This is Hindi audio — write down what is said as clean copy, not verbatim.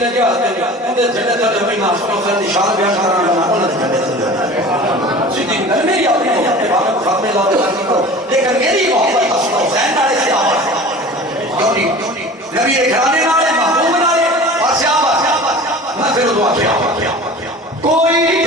ने क्या उनके झंडे तले मैं ना सुनो कर निशान बयान कराना ना उन्होंने झंडे तले सीधी गल मेरी अपनी बात को खाते ला करो लेकिन मेरी मोहब्बत हसन हुसैन नाले से आवाज क्योंकि नबी के घराने नाले महबूब नाले और सहाबा मैं फिर दुआ किया कोई